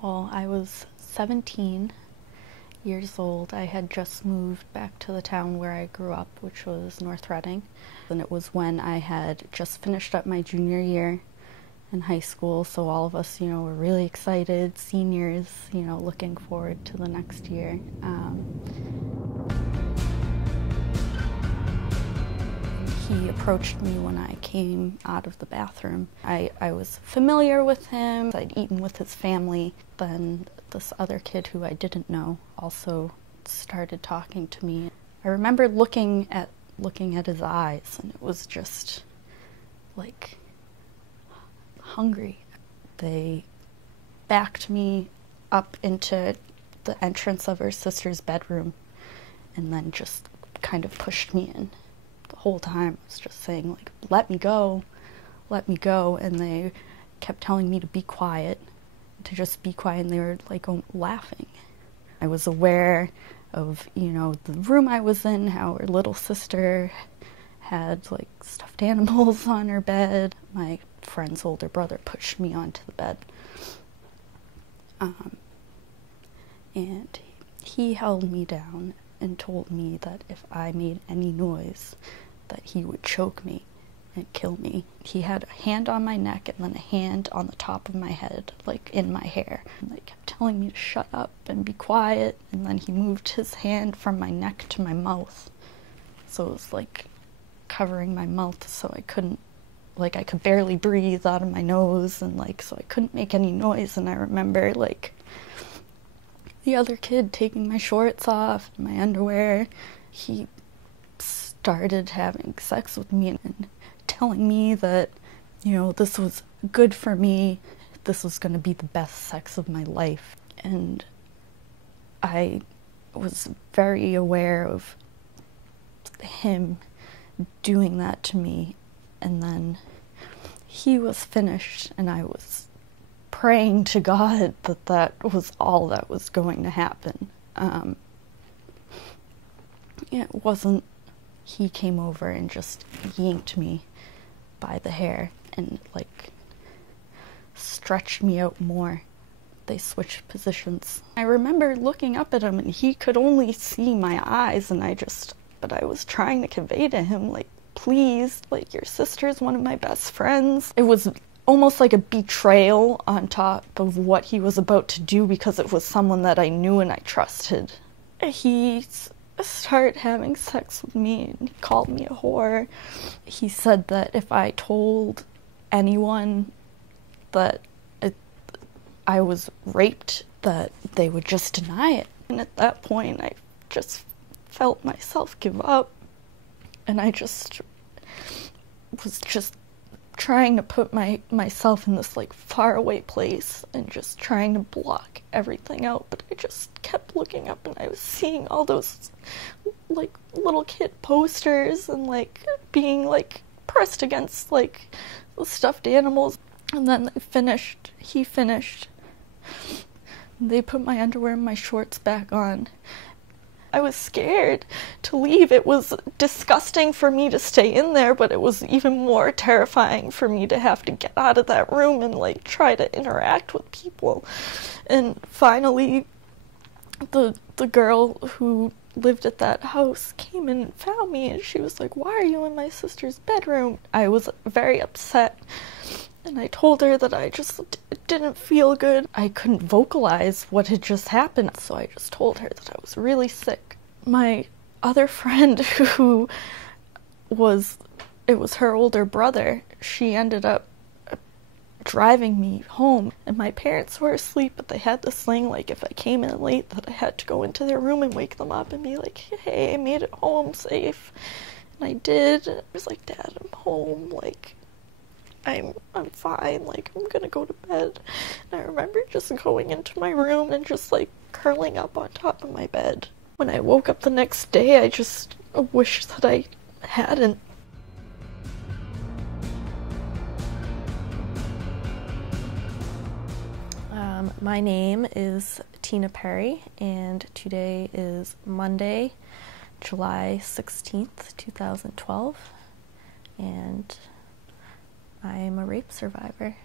Well, I was 17 years old. I had just moved back to the town where I grew up, which was North Reading. And it was when I had just finished up my junior year in high school, so all of us, were really excited, seniors, looking forward to the next year. He approached me when I came out of the bathroom. I was familiar with him. I'd eaten with his family. Then this other kid who I didn't know also started talking to me. I remember looking at his eyes, and it was just like hungry. They backed me up into the entrance of her sister's bedroom and then just kind of pushed me in. The whole time I was just saying, like, let me go, and they kept telling me to be quiet, and they were like laughing. I was aware of, the room I was in, how her little sister had like stuffed animals on her bed. My friend's older brother pushed me onto the bed. And he held me down and told me that if I made any noise, that he would choke me and kill me. He had a hand on my neck and then a hand on the top of my head, like in my hair. And they kept telling me to shut up and be quiet, and then he moved his hand from my neck to my mouth. So it was like covering my mouth so I could barely breathe out of my nose, and so I couldn't make any noise. And I remember the other kid taking my shorts off, my underwear. He started having sex with me and telling me that, this was good for me. This was going to be the best sex of my life. And I was very aware of him doing that to me. And then he was finished, and I was praying to God that was all that was going to happen. It wasn't, he came over and just yanked me by the hair and stretched me out more. They switched positions. I remember looking up at him, and he could only see my eyes, but I was trying to convey to him, please, your sister's one of my best friends. It was almost like a betrayal on top of what he was about to do, because it was someone that I knew and I trusted. He started having sex with me, and he called me a whore. He said that if I told anyone that I was raped, that they would just deny it. And at that point, I just felt myself give up, and I just was trying to put myself in this faraway place and just trying to block everything out. But I just kept looking up, and I was seeing all those little kid posters and being pressed against the stuffed animals. And then he finished. They put my underwear and my shorts back on. I was scared to leave. It was disgusting for me to stay in there, but it was even more terrifying for me to have to get out of that room and try to interact with people. And finally, the girl who lived at that house came and found me, and she was like, "Why are you in my sister's bedroom?" I was very upset, and I told her that I just didn't feel good. I couldn't vocalize what had just happened, so I just told her that I was really sick. My other friend, it was her older brother, she ended up driving me home, and my parents were asleep, but they had this thing, if I came in late, that I had to go into their room and wake them up and be like, "Hey, I made it home safe." And I did. And I was like, "Dad, I'm home, I'm fine, I'm gonna go to bed." And I remember just going into my room and just curling up on top of my bed. When I woke up the next day, I just wished that I hadn't. My name is Tina Perry, and today is Monday, July 16th, 2012, and I'm a rape survivor.